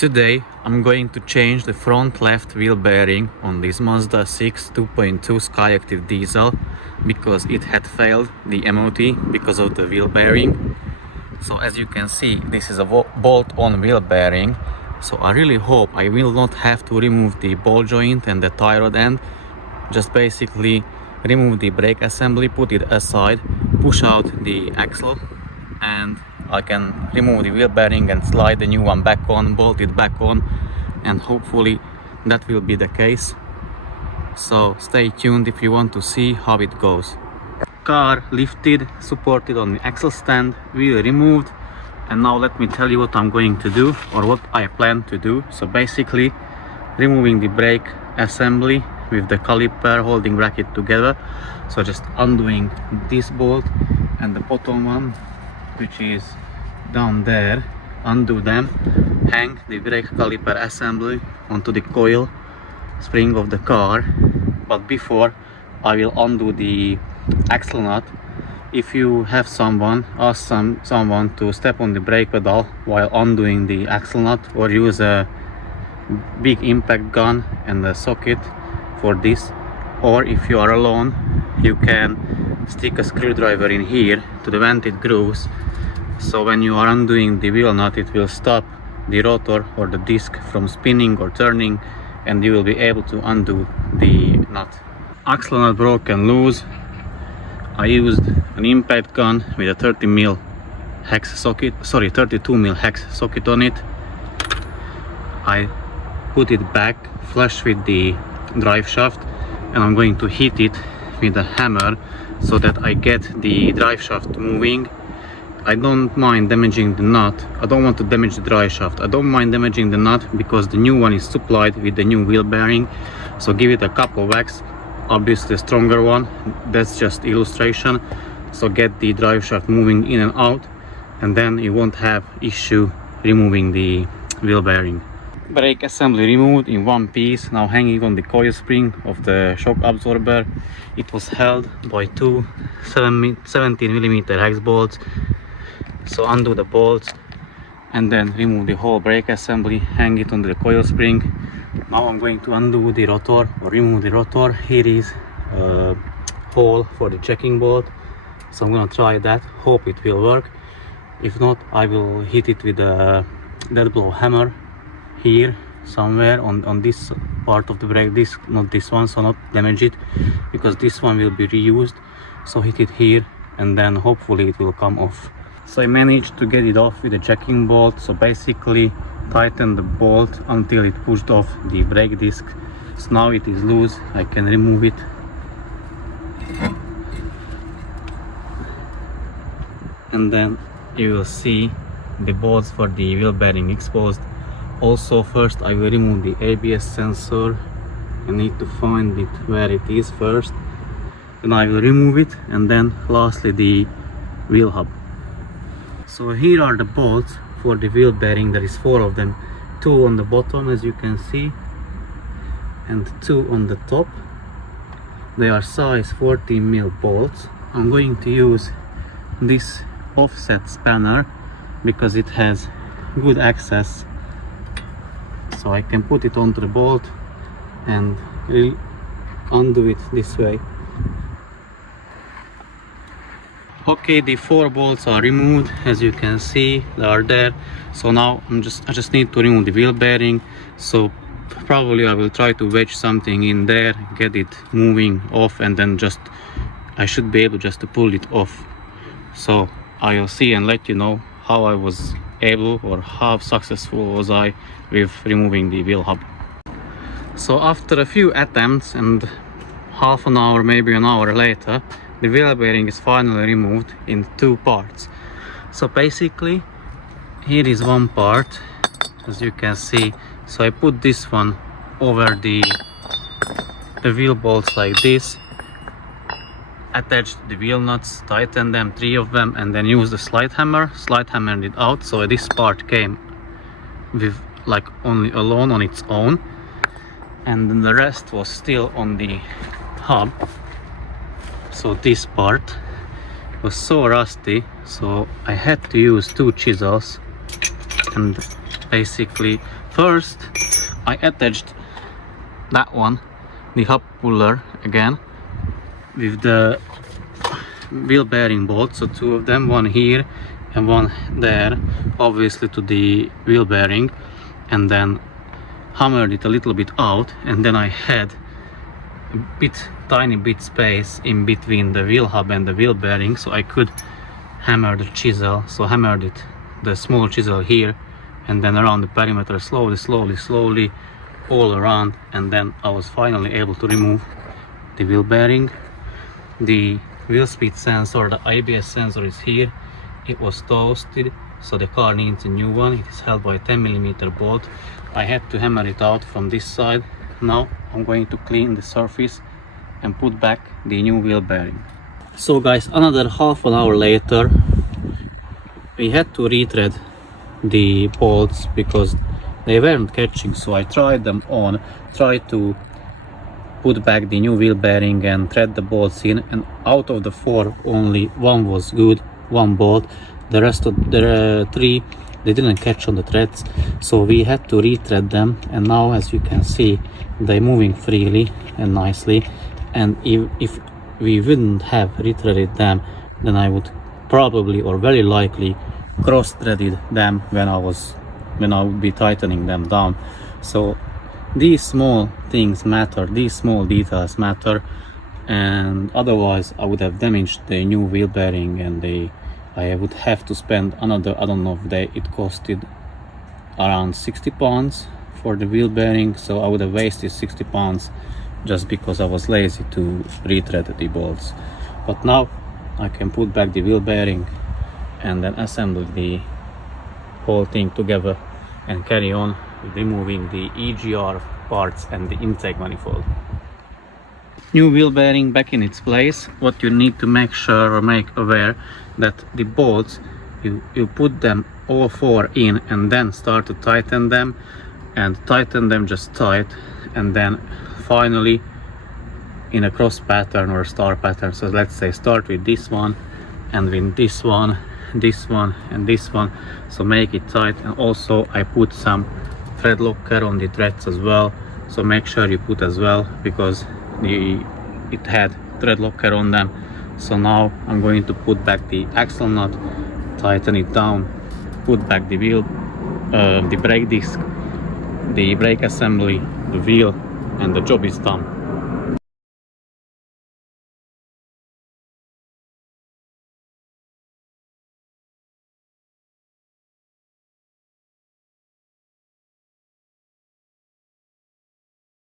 Today I'm going to change the front left wheel bearing on this Mazda 6 2.2 Skyactiv diesel because it had failed the MOT because of the wheel bearing. So as you can see, this is a bolt-on wheel bearing, so I really hope I will not have to remove the ball joint and the tie rod end. Just basically remove the brake assembly, put it aside, push out the axle, and I can remove the wheel bearing and slide the new one back on, bolt it back on, and hopefully that will be the case. So stay tuned if you want to see how it goes. Car lifted, supported on the axle stand, wheel removed, and now let me tell you what I'm going to do, or what I plan to do. So basically removing the brake assembly with the caliper holding bracket together. So just undoing this bolt and the bottom one, which is down there, undo them, hang the brake caliper assembly onto the coil spring of the car. But before, I will undo the axle nut. If you have someone, ask someone to step on the brake pedal while undoing the axle nut, or use a big impact gun and a socket for this. Or if you are alone, you can stick a screwdriver in here to the vented grooves, so when you are undoing the wheel nut, it will stop the rotor or the disc from spinning or turning, and you will be able to undo the nut. Axle nut broken loose. I used an impact gun with a 32 mm hex socket on it. I put it back flush with the drive shaft, and I'm going to hit it with a hammer so that I get the drive shaft moving. I don't mind damaging the nut. I don't want to damage the drive shaft. I don't mind damaging the nut because the new one is supplied with the new wheel bearing. So give it a couple whacks, obviously a stronger one. That's just illustration. So get the drive shaft moving in and out, and then you won't have issue removing the wheel bearing. Brake assembly removed in one piece, now hanging on the coil spring of the shock absorber. It was held by two 17 mm hex bolts. So undo the bolts and then remove the whole brake assembly, hang it on the coil spring. Now I'm going to undo the rotor, or remove the rotor. Here is a hole for the checking bolt, so I'm gonna try that, hope it will work. If not, I will hit it with a dead blow hammer here somewhere on this part of the brake disc, not this one, so not damage it, because this one will be reused. So hit it here and then hopefully it will come off. So I managed to get it off with a checking bolt. So basically tighten the bolt until it pushed off the brake disc. So now it is loose, I can remove it. And then you will see the bolts for the wheel bearing exposed. Also, first I will remove the ABS sensor. I need to find it where it is first. Then I will remove it, and then lastly the wheel hub. So here are the bolts for the wheel bearing. There is 4 of them, 2 on the bottom as you can see, and 2 on the top. They are size 14 mm bolts. I'm going to use this offset spanner because it has good access, so I can put it onto the bolt and undo it this way. Okay, the 4 bolts are removed, as you can see they are there. So now I just need to remove the wheel bearing. So probably I will try to wedge something in there, get it moving off, and then I should be able just to pull it off. So I will see and let you know how I was able, or how successful was I with removing the wheel hub. So after a few attempts and half an hour, maybe an hour later, the wheel bearing is finally removed in 2 parts. So basically here is one part, as you can see. So I put this one over the wheel bolts like this, attached the wheel nuts, tighten them, 3 of them, and then use the slide hammered it out. So this part came with like only alone on its own, and then the rest was still on the hub. So this part was so rusty, so I had to use 2 chisels and basically. First I attached that one, the hub puller again, with the wheel bearing bolts, so two of them, one here and one there, obviously to the wheel bearing, and then hammered it a little bit out, and then I had a tiny bit space in between the wheel hub and the wheel bearing, so I could hammer the chisel. So hammered it, the small chisel here, and then around the perimeter, slowly all around, and then I was finally able to remove the wheel bearing. The wheel speed sensor, the ABS sensor, is here. It was toasted, so the car needs a new one. It is held by a 10mm bolt. I had to hammer it out from this side. Now I'm going to clean the surface and put back the new wheel bearing. So guys, another half an hour later, we had to retread the bolts because they weren't catching, so I tried them on, tried to put back the new wheel bearing and thread the bolts in, and out of the 4 only one was good, one bolt. The rest of the 3, they didn't catch on the threads, so we had to retread them, and now as you can see they're moving freely and nicely. And if we wouldn't have retreaded them, then I would probably, or very likely, cross-threaded them when I would be tightening them down. So these small things matter, these small details matter, and otherwise I would have damaged the new wheel bearing, and I would have to spend another, I don't know if it costed around 60 pounds for the wheel bearing, so I would have wasted 60 pounds just because I was lazy to retread the bolts. But now I can put back the wheel bearing and then assemble the whole thing together and carry on with removing the EGR parts and the intake manifold. New wheel bearing back in its place. What you need to make sure or make aware that the bolts, you put them all 4 in and then start to tighten them, and tighten them just tight, and then finally in a cross pattern or a star pattern. So let's say start with this one and with this one and this one, so make it tight. And also I put some thread locker on the threads as well, so make sure you put as well, because it had thread locker on them. So now I'm going to put back the axle nut, tighten it down, put back the wheel, the brake disc, the brake assembly, the wheel, and the job is done.